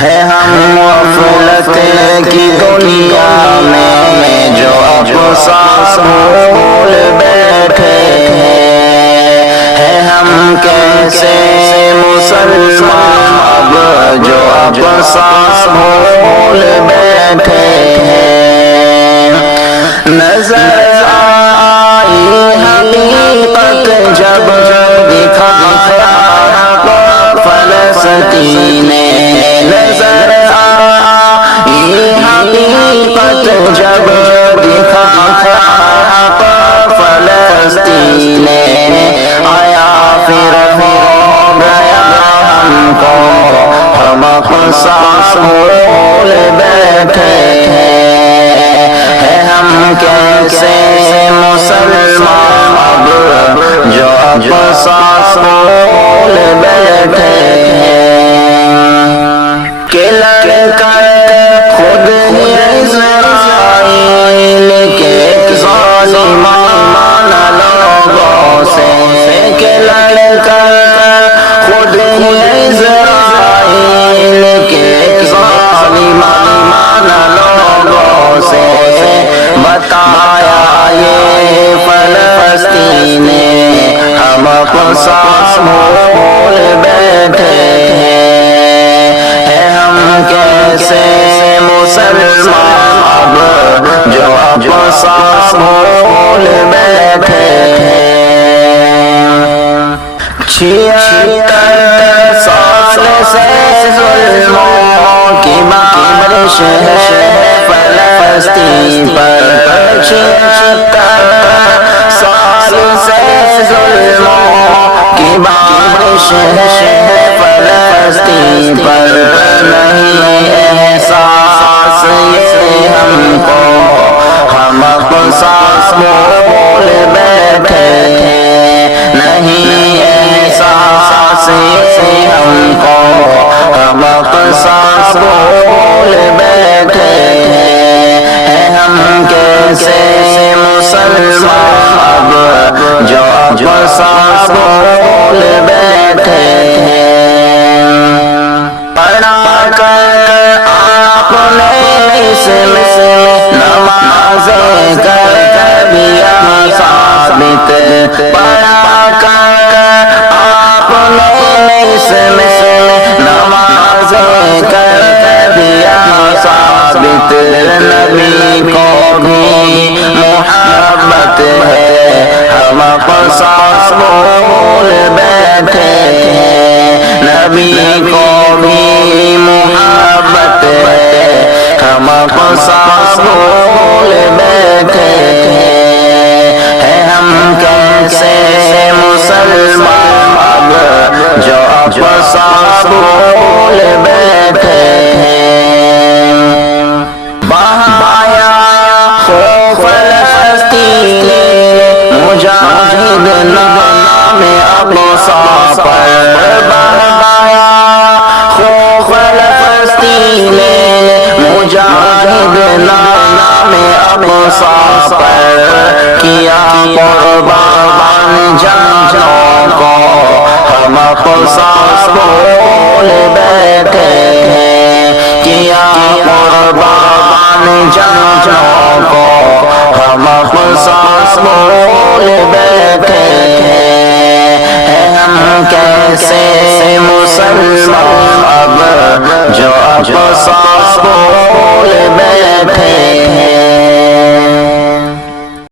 ہے ہم غفلت کی دنیا میں جو اقصا بھول بیٹھے ہیں، ہے ہم کیسے مسلمان اب جو اقصا بھول بیٹھے ہیں۔ نظر آئی حقیقت جب دکھایا فلسطین، نظر آئی حقیقت جب دکھایا فلسطین، آیا پھر ہو گیا ہم کو ہم اقصا بھول بیٹھے ہیں، ہے ہم کیسے مسلمان اب جو اقصا بھول بیٹھے ہیں۔ کہ لڑ کر خود ہی اسرائیل کے ظالمانہ لوگوں سے، کہ لڑ کر خود ہی اسرائیل کے ظالمانہ لوگوں سے بتایا یہ فلسطین، ہم اقصا بھول بیٹھے ہیں، ہے ہم کیسے مسلمان اب جو اقصا بھول بیٹھے ہیں۔ 76 سال سے ظلموں کی بارش ہے فلسطین پر، 76 سال سے ظلموں کی بارش ہے فلسطین پر، نہیں احساس یہ ہم کو ہم اقصا بھول بیٹھے ہیں، نہیں احساس یہ ہم کو ہم اقصا بھول بیٹھے ہیں، ہے ہم کیسے مسلمان اب جو اقصا بھول بیٹھے ہیں۔ پڑھا کر آپ نے اس میں نمازیں کر دیا ثابت، پڑھا کر آپ نے اس میں نمازیں کر دیا ثابت، نبی کو بھی محبت ہے ہم اقصا بھول بیٹھے ہیں، نبی کو بھی محبت ہے ہم اقصا بھول بیٹھے ہیں، ہے ہم کیسے مسلمان اب جو اقصا بھول بیٹھے ہیں۔ بہایا خوف فلسطین مجاہد نام اقصا پر، بہایا خوف فلسطین مجاہد نام اقصا پر، کیا قربان جانوں کو ہم اقصا بھول بیٹھے ہیں، کیا قربان جانوں کو ہم اقصا بھول بیٹھے ہیں، ہے ہم کیسے مسلمان